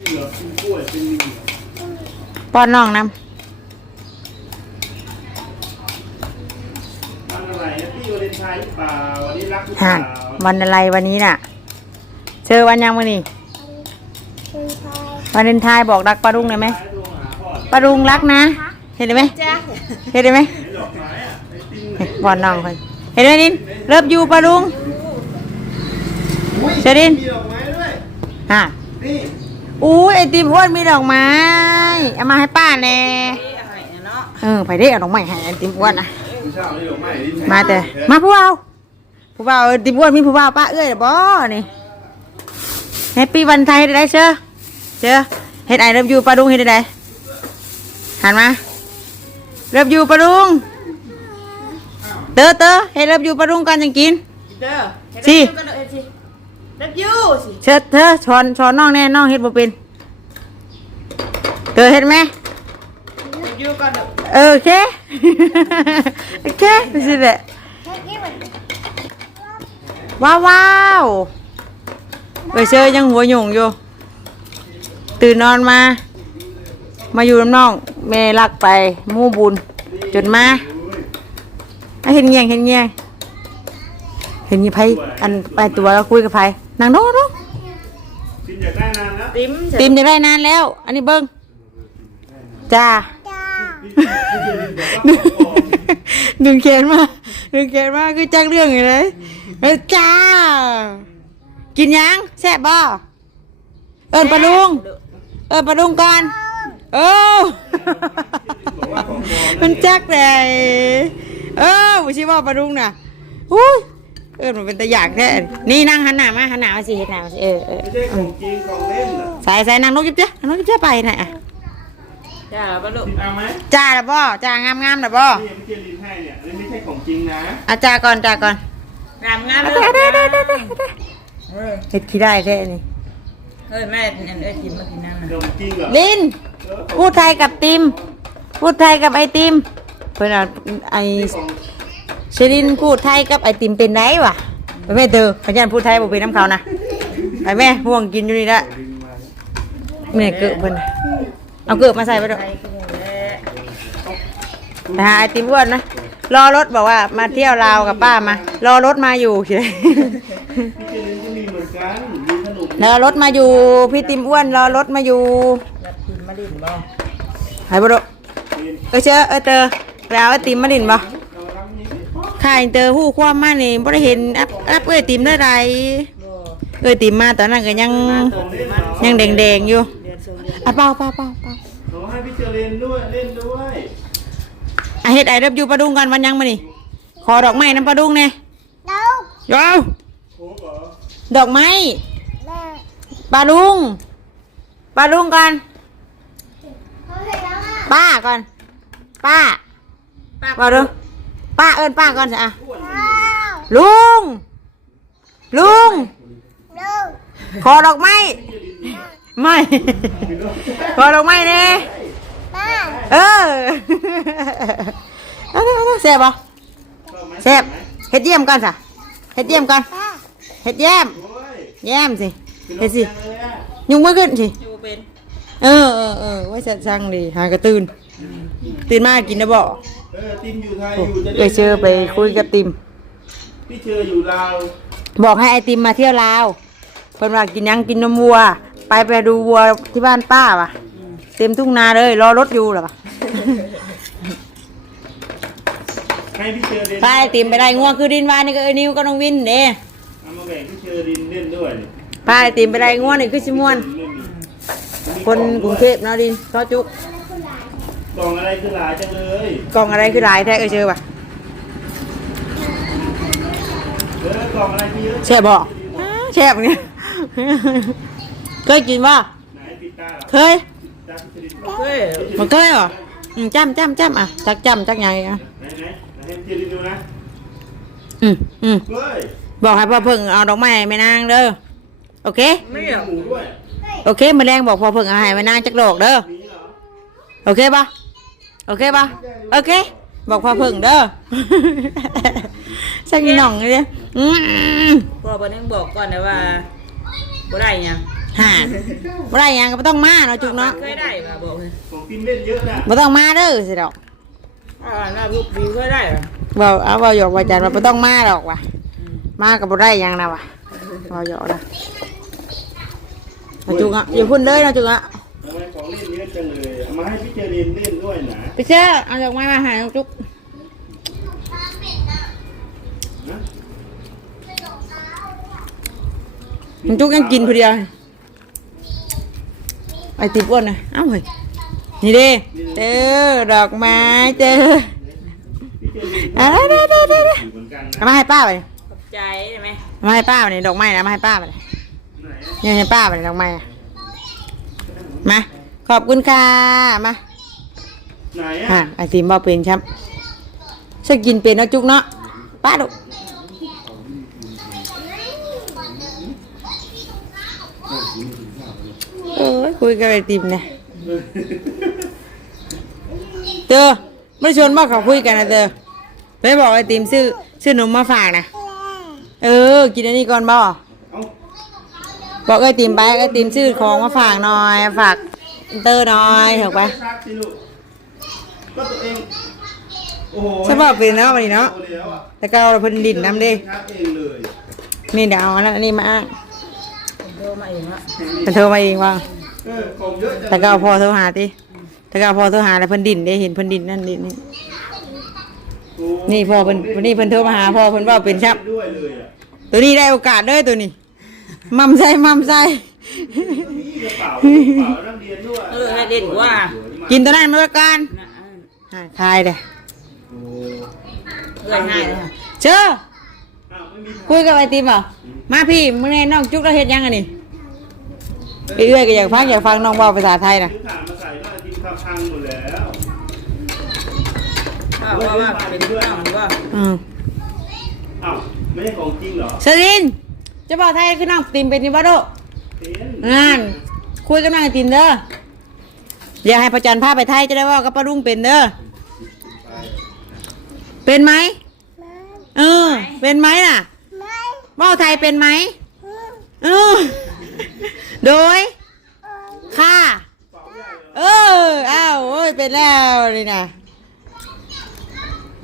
เหลือกินกล้วยเป็นลิงเหรอป้อนน้องน้วันอะไรนะพี่วาเลนไทน์หรือเปล่าวันนี้รักหรือำเปห่าล่านวันอะไรวันนี้น่ะ เจอวันยังมื้อนี่เป็นไทยวันเลนไทายบอกรักปลาดุงได้ไหมท้ายโทรหาพ่อปลาดุงรักนะ เห็นไหมเห็นไหมไหนดอกไม้อะไอติมไหนป้อนน้องคนเห็นไหมดินเริ่มอยู่ปลาดุงเชอรินมีดอกไม้ด้วยฮะนี่ อู้ยไอติมอ้วนมีดอกไม้ เอามาให้ป้าแน่เออไปได้เอาดอกไม้ให้ไอติมอ้วนนะผู้ชายนี่ดอกไม้ลิ้นมาแต่ มาผู้บ่าวผู้บ่าวไอติมอ้วนมีผู้บ่าวป้าเอ้ยเหรอบ่นี่แฮปปี้วันไทยได้เชื่อเชื่อเฮ็ดไอเริ่มอยู่ปลาดุงเฮ็ดได้หันมาเริ่มอยู่ปลาดุงเตอเตอเฮ็ดเริ่มอยู่ปลาดุงกันจังกินเด้อสิ เฮ็ดกันเด้อเฮ็ดสิรับยูสิเชิดเธอช้อนช้อนน้องแน่น้องเฮ็ดบ่เป็นเธอเฮ็ดไหมรับยูก่อนเด้อเออโอเค โอเคสิแหละแค่นี้เหมือนว้าวว้าวเอ้ยเชยยังหัวหยุ่งอยู่ ตื่นนอนมา มาอยู่น้ำน้องแม่ลักไปหมู่บุญจนมาอะเห็นเงียงเห็นเงียงเห็นยี่ไผอันไปตัวแล้วคุยกับไผ นางโน้น้องกินอยากได้นานแล้วติ๋มติมจะได้นานแล้ว อันนี้เบิ้งจ้าจ้าดึงเขนมาดึงเขนมาคือจักเรื่องอยู่เลยเอ้ยจ้า กินยังแซ่บบ่เอิญปลาลุง เอิญปลาลุงก่อนโอ้มันจักเลยเออบุชิว่าปลาลุงน่ะอุ้ย เอิญมันเป็นตะอยากแท้นี่นั่งหันหน้ามาหันหน้ามาสิเห็นหน้ามาสิเออเออไม่ใช่ของจริงของเล่นเหรอใส่ใส่นางนกจิ๊บเจ้านางนกจิ๊บเจ้าไปไหนอะจ้าบ่ลูกกินเอาไหมจ้าละบ่จ้างามงามละบ่นี่ยังไม่เจอลิ้นให้เนี่ยอันนี้ไม่ใช่ของจริงนะอาจ้าก่อนจ้าก่อนงามงามเอาเด้อได้ได้ได้ได้ได้เออเฮ็ดขี้ได้แท้นี่เอ้ยแม่อันเอ้ยกินมากินนั่นน่ะของจริงเหรอลินพูดไทยกับติมพูดไทยกับไอติมเพื่อนเอาไอของ เชลินพูดไทยกับไอติมเป็นไรวะไปแม่เธอพยานพูดไทยบอกเป็นน้ำเขานะไปแม่ห่วงกินอยู่นี่ละแม่เกิดเพิ่นน่ะเอาเกิดมาใส่ไปด้วยแล้วไปหาไอติมอ้วนนะรอรถบอกว่ามาเที่ยวลาวกับป้ามารอรถมาอยู่เฉยเจริญก็มีเหมือรถมาอยู่พี่ติมอ้วนรอรถมาอยู่รับกินมาลิ้นบ่หายบ่ดอเออเชื่อเออเตอไปเอาไอติมมาดินบ่ ข่ายเตอหู้ความมานี่บ่ได้เห็นอัพอัพเอ้ยติมได้ไรบ่เอ้ยติมมาตอนนั้นก็ยังตรงนี้มันยังแดงๆอยู่เดือนสองเดือนอะเปล่าเปล่าเปล่าเปล่าขอให้พี่เจริญด้วยเล่นด้วยอะเฮ็ดไอรับอยู่ปลาดุงกันวันยังมานี่ขอดอกไม้น้ำปลาดุงแน่แล้วยาวโอ้เหรอดอกไม้แม่ปลาดุงปลาดุงก่อนเขาเห็นแล้วอะป้าก่อนป้าป้าปลาดุง ป้าเอิ้นป้าก่อนสิอะว้าวลุง ลุงลูกขอดอกไม้ ไม่ ขอดอกไม้เน่แม่เออเอาเถอะเอาเถอะแซ่บปะแซ่บเฮ็ดเยี่ยมก่อนสะเฮ็ดเยี่ยมก่อนแม่เฮ็ดแย้มโอ้ยแย้มสิเป็นเฮ็ดสินกยังเลยอะยุงไม่ขึ้นสิอยู่เป็นเออเออเออไว้จะสั่งดีหากระตื่นตื่นมากินนะบ่ เออติมอยู่ไทยอยู่จะเออเชื่อไปคุยกับติม พี่เชออยู่ลาวบอกให้ไอติมมาเที่ยวลาวเพิ่นว่ากินหยังกินนมวัว ไปไปดูวัวที่บ้านป้าว่ะ เต็มทุ่งนาเลย รอรถอยู่เหรอปะให้พี่เชอเล่นไปไอติมไปได้ง่วงคือดินวานนี่ก็เอ้ยนิวก็น้องวินเด้เอามาแบ่งพี่เชอรินเล่นด้วยนี่ไปไอติมไปได้ง่วงนี่คือชิม่วนเล่นดิคนกรุงเทพเนาะดินก็จุก กล่องอะไรคือหลายจังเลยกล่องอะไรคือหลายแท้เอ้ยเชื่อปะเออกล่องอะไรคือเยอะแช่บบอกแช่บเนี่ยเคยกินป่ะไหนปิดตาเหรอเคยตาพี่เชอรินเฮ้ยมันเคยเหรออืมจ้ำจ้ำจ้ำอะจักจ้ำจักไงอะไหนไหนไหนให้พี่เชอรินดูนะอืมอืมเฮ้ยบอกให้พ่อเพิ่งเอาดอกไม้ให้แม่นางเด้อโอเค ไม่มีเอาหมูด้วยโอเคมื้อแรงบอกพ่อเพิ่งเอาให้แม่นางจักดอกเด้อมีเหรอ โอเคป่ะ โอเคป่ะโอเค บอกพ่อเพิ่งเด้อสักอีหน่องเลยอืมพ่อบ่นึงบอกก่อนนะว่าบ่ได้หยังห่าบ่ได้หยังก็บ่ต้องมาเนาะจุกเนาะเคยได้ป่ะบอกเลยของกินเล่นเยอะนะบ่ต้องมาเด้อสิดอกอ่าน่าลูกดีเคยได้ป่ะเว้าเอาเว้าหยอกว่าจันว่าบ่ต้องมาดอกว่ะมาก็บ่ได้หยังนะว่ะเว้าหยอกนะเอาจุกอะอย่าพุ่นเด้อเนาะจุกอะ ทำไมของเล่นเยอะจังเลยเอามาให้พี่เจริญเล่นด้วยนะไปเชื่อเอาดอกไม้มาให้น้องจุกนะน้องจุกยังกินผู้เดียวไอติบอ้วนนะเอ้าเฮ้ยนี่เด้เจอดอกไม้เจอพี่เจริญเอาเด้อเด้อเด้อเด้ออยู่เหมือนกันนะเอามาให้ป้าไปขอบใจได้ไหม เอามาให้ป้าไปนี่ดอกไม้นะเอามาให้ป้าไปเลยไหนอะเนี่ยให้ป้าไปเลยดอกไม้อะ มา ขอบคุณค่ะ มาไหนอะอะไอติมบ่เป็นครับช่วยกินเป็นเนาะจุกเนาะป้าดุเอ้ยคุยกับไอติมเนี่ยเจอไม่ชวนบ่เขาคุยกันนะเจอไปบอกไอติมซื้อซื้อนมมาฝากนะเออ กินอันนี้ก่อนบ่เอา บอกไอติมไปไอติมซื้อของมาฝากหน่อยฝากเตอร์หน่อยเถอะไปชักสิลูกก็ตัวเองโอ้โหฉันบอกเป็นเนาะวันนี้เนาะโตแล้วอะแต่ก็เอาเพิ่นดินน้ำเดิชักเองเลยนี่เดี๋ยวเอาอันนั้นอันนี้มาอ้างโทรมาเองละเป็นโทรมาเองว่าเออของเยอะจังแต่ก็เอาพอโทรหาติแต่ก็เอาพอโทรหาแล้วเพิ่นดินได้เห็นเพิ่นดินนั่นดินนี่โอ้นี่พ่อเพิ่นวันนี้เพิ่นโทรมาหาพ่อเพิ่นว่าเป็นครับด้วยเลยอะตัวนี้ได้โอกาสเด้อตัวนี้ มั่มใส่มั่มใส่นี่กระเป๋ากระเป๋านักเรียนด้วยเออให้เด่นกว่ากินตัวนั้นมาไว้ก่อนนะอ่าคายเด้อโอ้เอ้ยให้เลยค่ะเชื่ออ้าวไม่มีคุยกับไอติมเหรอมาพี่มึงแน่น้องจุกเราเฮ็ดยังอันนี้เอื้อยก็อยากฟังอยากฟังน้องเว้าภาษาไทยน่ะซื้อถ่านมาใส่ว่ากินข้าวพังหมดแล้วว่าว่าว่าเป็นเพื่อนว่าอืมอ้าวไม่ใช่ของจริงเหรอ สลิน จะบอกไทยคือน้องติมเป็นนี่บ่โดเป็นงานคุยกับน้องไอติมเด้ออย่าให้ประจันพาไปไทยจะได้เว่ากับป้ารุ่งเป็นเด้อเป็นไหมเออ เป็นไหมน่ะไม่เว่าไทยเป็นไหมเออโดยค่ะเอออ้าวโอ้ยเป็นแล้วนี่นะ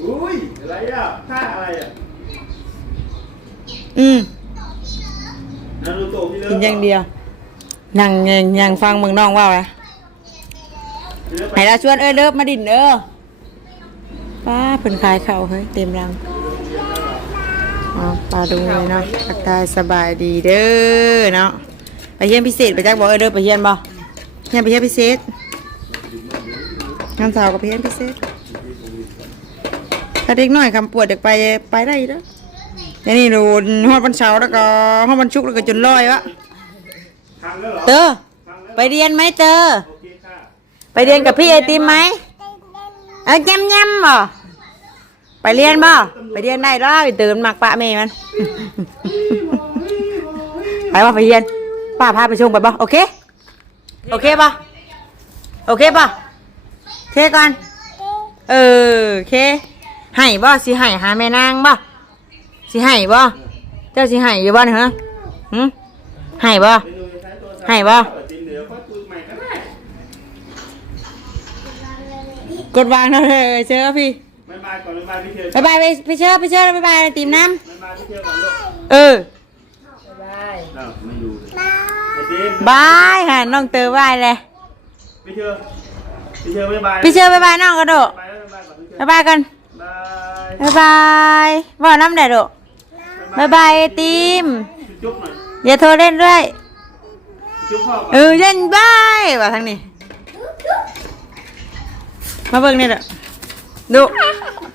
อุ้ยอะไรอะท่าอะไรอะอืม นารูโตะที่เลิกินอย่างเดียวนั่งยังยังฟังเมืองน้องว่านะให้เราชวนเอ้ยเลิฟมาดินเด้อป้าเพิ่นขายเข้าเฮ้ยเต็มรังอ๋อปลาดูเลยเนาะทักทายสบายดีเด้อเนาะไปเยี่ยมพิเศษไปจักบอกเอ้ยเด้อไปเยี่ยมบ่เยี่ยมไปเยี่ยมพิเศษงานสาวกับไปเยี่ยมพิเศษถ้าเด็กน้อยคำปวดเด็กไปไปได้อยู่เด้อ เดี๋ยวนี้ดูฮอดวันเสาร์แล้วก็ฮอดวันศุกร์แล้วก็จนลอยวะทางแล้วเหรอเตอทางแล้วไปเรียนไหมเตอโอเคค่ะไปเรียนกับพี่ไอติมไหมเออย้ำย้ำบ่ไปเรียนบ่ไปเรียนได้แล้วไปเติมหมักปะเมย์มัน ไปว่าไปเรียนป้าพาไปชงไปบ่โอเค โอเคป่ะโอเคป่ะเคก่อน เออโอเคให้บ่สิให้หาแม่นางบ่ สิให้บ่เจ้าสิให้อยู่บ่เนี่ยฮะหึให้บ่ไปดูใช้โทรศัพท์ให้บ่เปิดตินเดี๋ยวค่อยคุยใหม่ก็ได้กดวางเนาะเธอเชื่อพี่บ๊ายบายก่อนบ๊ายบายพี่เทียบายบายไปไปเชื่อไปเชื่อไปบายตีมน้บ๊ายบายพี่เทียก่อนลูกำเออบายอ้าวไม่ดูเลยไอติมบายค่ะน้องเตอบายเลยพี่เทียพี่เทียบ๊ายบายพี่เชื่อบายบายน้องกระโดดบ๊ายบายแล้วบ๊ายบายก่อนพี่เทียบายบายกัน บายบายบายว่าน้ำแดดโดด บายบายไอติม จุ๊บหน่อยอย่าโทรเล่นด้วย จุ๊บพ่อก่อนเออเล่นบายว่าทางนี้ มาเบิ่งนี่เด้อดู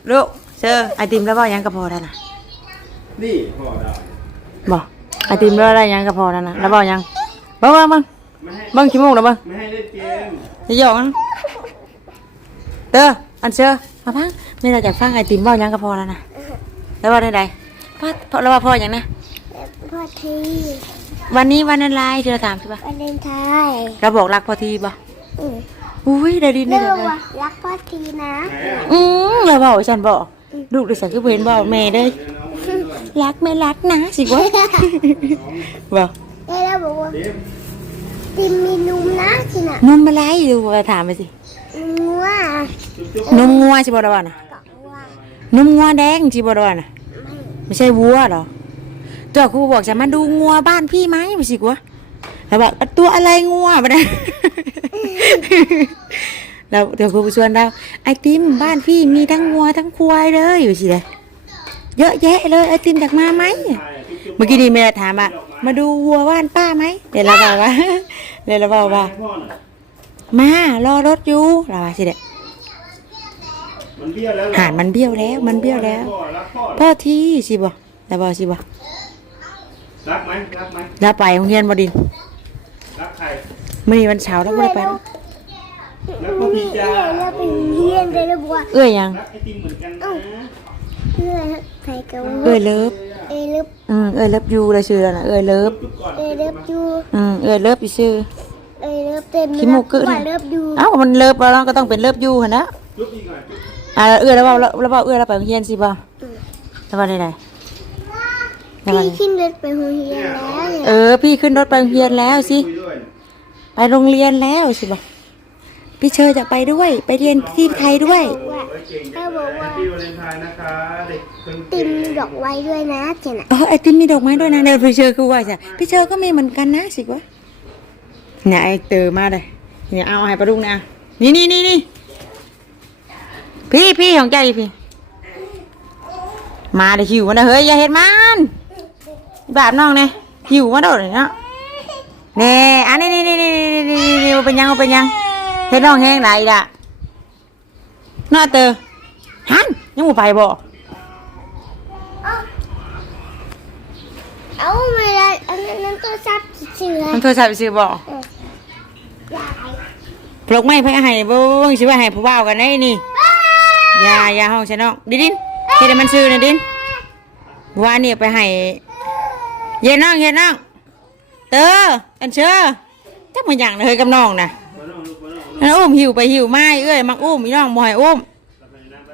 ดูเชื่อไอติมแล้วบ่ยังกระพอได้นะนี่พ่อดาวบอกไอติมแล้วได้ยังกระพอได้นะแล้วบ่ยังเบิ่งเบิ่งเบิ่งไม่ให้เบิ่งขี้มูกแล้วเบิ่งไม่ให้เล่นเกมจะหยอกนะเด้ออันเชื่อมาพังไม่เราจากฟังไอติมบ่ยังก็พอแล้วนะแล้วว่าได้ใด พ่อพ่อแล้วว่าพ่ออย่างนะพ่อทีวันนี้วันอะไรเธอถามใช่ปะวันเลนไทน์เราบอกรักพ่อทีป่ะอืมอุ้ยได้ดินได้เรื่อเลงยว่ารักพ่อทีนะไหนอะอืมเราบอกฉันบอกลูกดิฉันคือเห็นบอกแม่เด้ยเดี๋ยวน้องมาเล่นด้วยรักไม่รักนะสิวะบอกได้แล้วบอกว่าเดมติมมีนุ่มนะสินะนมอะไรดูว่าถามไปสิงัวนมงัวสิบ่ดอกน่ะกะว่านมงัวแดงสิบ่ดอกน่ะ ไม่ใช่วัวหรอตัวครูบอกจะมาดูงัวบ้านพี่ไหมไปสิกวะแล้วบอกตัวอะไรงัวไปนะแล้วเดี๋ยวครูชวนเราไอติมบ้านพี่มีทั้งงัวทั้งควายเลยอยู่สิเลยเยอะแยะเลยไอติมอยากมาไหมเมื่อกี้ดีเมย์ถามอะมาดูวัวบ้านป้าไหมเดี๋ยวเราบอกว่าเดี๋ยวเราบอกว่า มารอรถอยู่เราว่าสิเด็ มันเบี้ยวแล้วเรอหานมันเบี้ยวแล้ว มันเบี้ยวแล้ว พ่อรักพ่อเหรอพ่อที่สิบ่แต่บอกสิบ่รักไหมรักไหมแล้วไปโรงเรียนบดินรักใครมื่อนี้วันเสาร์แล้วก็ได้ไปแล้วรักพ่อพี่เรื่จ้าอยแล้วไปเรียนเลยนะบัวเอ้ยยังรักไอติมเหมือนกันนะเรื่อยใส่กับเอ้ยเลิฟเอเลิฟอืมเอ้ยเลิฟยูเลยชื่อแล้วนะเอ้ยเลิฟจุ๊บก่อนเอเลิฟยูอืมเอ้ยเลิฟอีชื่อเอเลิฟเต็มขี้มูกกึ่งว่าเลิฟยูเอ้ามันเลิฟแล้วเราก็ต้องเป็นเลิฟยูหั่นนะจุ๊บอีกหน่อยจุ๊บ อ่าเอ้ยแล้วเบาแล้วเบาเอ้ยแล้วไปโรงเรียนสิบ่แล้วว่าได้ไดแล้วว่าพี่ได้ขึ้นรถไปโรงเรียนแล้วเนี่ยเออ พี่ขึ้นรถไปโรงเรียนแล้วสิคุยด้วยไปโรงเรียนแล้วสิบ่พี่เชอจะไปด้วย ไปเรียนที่ไทยด้วยโอ้ยเก่งจังเลยแฮปปี้วาเลนไทน์นะคะเด็กคนติเก่มงดอกไว้ด้วยนะเจน่ะเออไอติมมีดอกไม้ด้วยนะเดี๋ยวพี่เชอคือว่าจ้ะพี่เชอก็มีเหมือนกันนะสิวะเนี่ยไอเตอมาเลยเนี่ยเอาให้ปลาดุงนะนี่นี่นี่นี่ พี่พี่ของใจพี่ มาเดี๋ยวหิวมันนะเฮ้ยอย่าเห็นมันแบบน้องเนี่ยหิวมาโดดเลยเนาะเน่อันนี้นี่นี่นี่นี่นี่นี่เป็นยังเป็นยังเห็นน้องแห้งไหนล่ะน่าเตอฮันยังบ่ไปบ่เอาไม่ได้อันนั้นตัวซับเชื่อมันโทรศัพท์ไปซื้อบ่ยายปลกไม้เพิ่งให้เบิ่งสิว่าให้ผู้บ่าวกันได้นี่อ ย่าอย่าห้องฉันน้องดิดินเฮ็ดให้มันซื้อหน่อยดินว่านี่ไปให้เย็นน้องเย็นน้องเตออันเชื่อจักมันหยังเลยกับน้องน่ะมาน้องลูกมาน้องอันอุ้มหิวไปหิวไม้เอ้ยมักอุ้มอีน้องบ่ให้อุ้มรับไปนั่งไป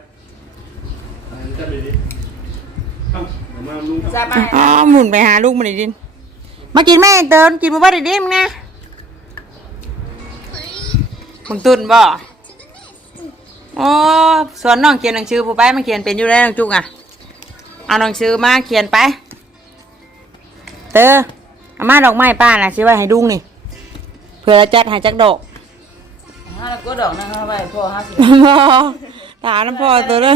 อันนี้จับเลยดิเอ้าเดี๋ยวมาลุงสบายอ๋อหมุนไปหาลูกมันดิดินมากินแม่เตินกินบ่บ่ได้ดินมึงนะมึงตุนบ่ อ๋อสอนน้องเขียนหนังสือผู้ไปมันเขียนเป็นอยู่แล้วน้องจุกอะ เอาหนังสือมาเขียนไป เตอเอามาดอกไม้ป้าน่ะสิไว้ให้ดุงนี่ เพื่อจัดให้จักดอกห้าแล้วก็ดอกนะครับไปพ่อห้าสิบตาน้ำพ่อตัวเด้อ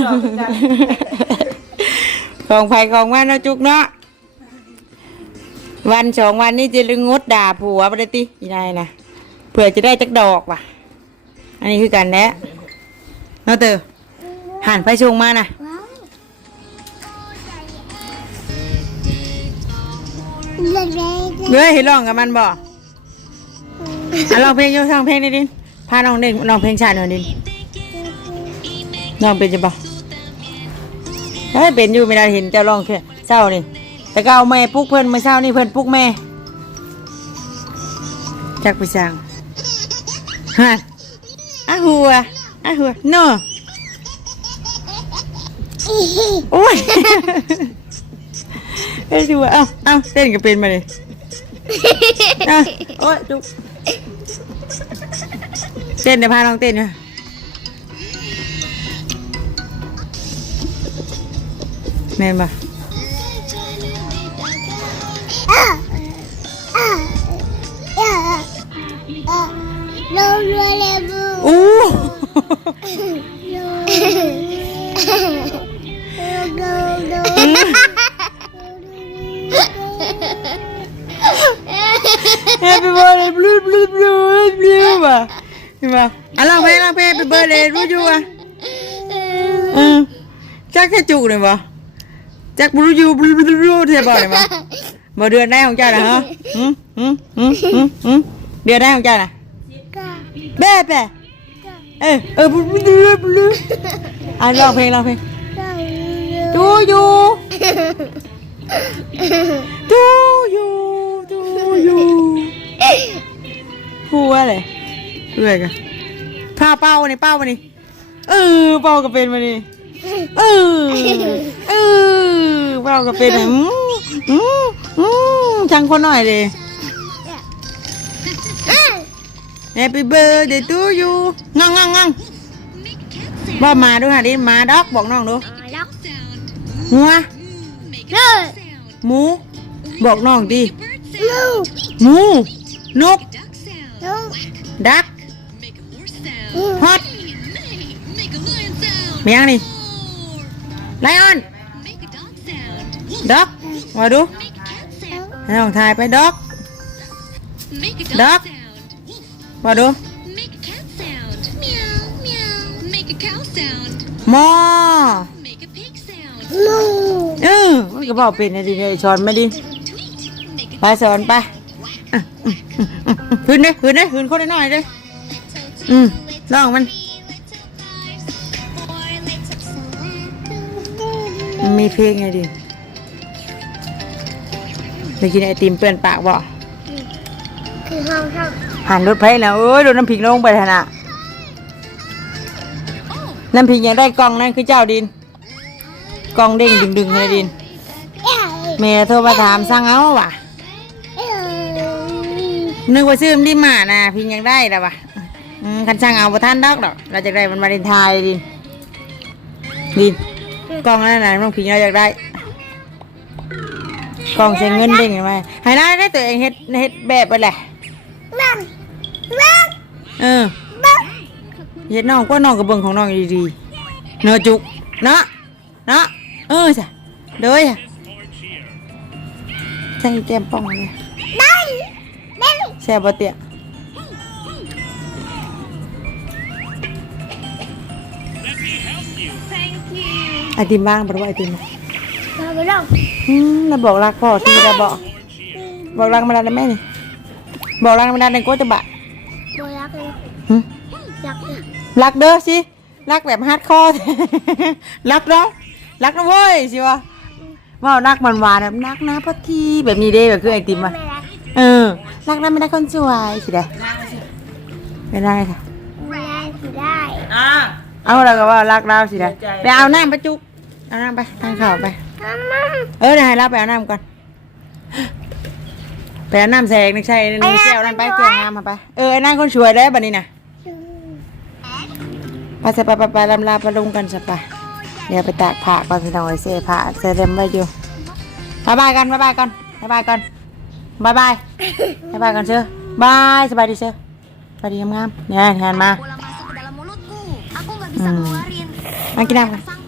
ของไผของแม่เนาะจุกเนาะ วันสองวันนี้จะลึงงดด่าผัวปฏิติอีนายนะเผื่อจะได้จักดอกว่ะ อันนี้คือกันแหละเนาเตอหันไปชงมานะว้าวเล่นเฮ้ยร้องกับมันบ่อะร้องเพลงโยทางเพลงนี่ดิพาน้องเด็กน้องเพลงชาติหน่อยดิน้องเป็นจะบ่เฮ้ยเป็นอยู่ไม่ได้เห็นเจ้าร้องแค่เศร้านี่แต่ก็เอาแม่ปลุ๊กเพิ่อนมื่อเช้านี่เพิ่อนปลุ๊กแม่จักไปสั่งฮะอะหัว อะหัวโนโอ้ยเอ้ยดูว่าเอ้าเอ้าเต้นก็เป็นมาเลยอ้าโอ้ยจุกเต้นเดี๋ยวพาน้องเต้นนะแม่นปะอะอะอะอะโลโลเลบูอู้โลโลโลแฮปปี้เร์ด เลยบลูบลูบลูบลูว่ะเห็นปะอะลองเพลงลองเพลงแฮปปี้เบิร์ดเลยรู้อยู่อะเออจักแค่จุกเลยปะจักบลูอยู่บลูบลูบลูเทียบบ่เลยปะบ่เดือนได้ของเจ้าน่ะฮะหืมหืมหืมหืมหืมเดือนได้ของเจ้าน่ะก็แบ่แบ่ เออเออบลูบลูบลูอะร้องเพลงร้องเพลงดูอยู่ดูอยู่ดูอยู่หัวเลยเรื่อยกันพาเป้านี่เป้ามานี่เออเป้าก็เป็นมานี่เออเออเป้าก็เป็นอืมอืมอืมช่างคนหน่อยเลย Happy birthday to you งังงังงังบอกมาดูหาดิมาดอกบอกน้องดูล็อกหัวเลิกหมู บอกน้องดิลูกหมูนกลูกดักฮอตเมียงนี่ไลออนด็อกมาดูให้น้องทายไปด็อก Make a Duck. Dog sound. มาดู Make a cat sound. Meow, meow. Make a cow sound. หมอ Make a pig sound. ลูกเออมันก็บอกเป็นนะดิเนี่ยสอนมาดิ Tweet. Make a ไปสอนไปอะอืมอืมอืมอืมขึ้นเด้ขึ้นเด้ขึ้นคนได้หน่อยเด้อืมลองมันมันมีเพลงไงดิไปกินไอติมเปื้อนปากบ่คือห้องห้อง หันรถไฟแล้วเอ้ยโดนน้ำพริกลงไปทนะน้ำพริกยังได้กล่องนั่นคือเจ้าดินกล่องเด้งดึงดึงๆเลยดินเอ้ยแม่โทรมาถามสั่งเอาว่ะเนึกว่าซื้อมดีมานะพิงยังได้แล้วว่ะคันสั่งเอาประท่านดอกดอกเราจะได้มันมาเดินทายดินดินกล่องนั่นน่ะน้องพิงเราอยากได้กล่องใช้เงินเด้งไหมให้ได้ได้ตัวเองเฮ็ดเฮ็ดแบบไปแหละ เออนั่งเฮ็ดน้องก็น้องกับเบิ่งของน้องดีๆเนื้อจุกเนาะเนาะเออจ้ะเด้อจ้ะใส่แก้มป่องเลยนั่งนั่งแซ่บบ่เตี้ยไอติมบ้างบ่รู้ว่าไอติมนะมาไปลองอืมแล้วบอกรักพ่อทีละบอกบอกรักมาได้ไหมนี่บอกรักมาได้ในโกจะบะ รักเด้อสิรักแบบฮาร์ดคอร์รักเนาะรักนะเว้ยสิวะว่ารักมันหวานๆแบบรักนะพ่อทีแบบนี้เด้แบบคือไอติมอะไม่รักเออรักนะไม่ได้คนสวยสิได้ไม่ได้ค่ะไม่ได้คือได้อ่าเอาเราก็ว่ารักเราสิได้เสียใจไปเอาน้ำไปจุกเอาน้ำไปทางเข่าไปมามาเออเดี๋ยวให้เราไปเอาน้ำก่อนไปเอาน้ำแสงนึกใช่นึกแก้วนั่นไปเครื่องน้ำมาไปเออไอ้นั่นคนช่วยได้บัดนี้นะ ไปสไปไปไปลำลาไปลงกันสไปเดี๋ยวไปตากผ้าก่อนพี่น้องไอ้เสื้อผ้าเสื้อเต็มไว้อยู่บายบายกันบายบายกันบายบายกันบายบายบายบายกันเชื่อบายสบายดีเชื่อสบายดีงามๆเนี่ยแทนมา bola masuk ke dalam mulutku. Aku nggak bisa Hmm. ngeluarin. Main kita, Mas. Sang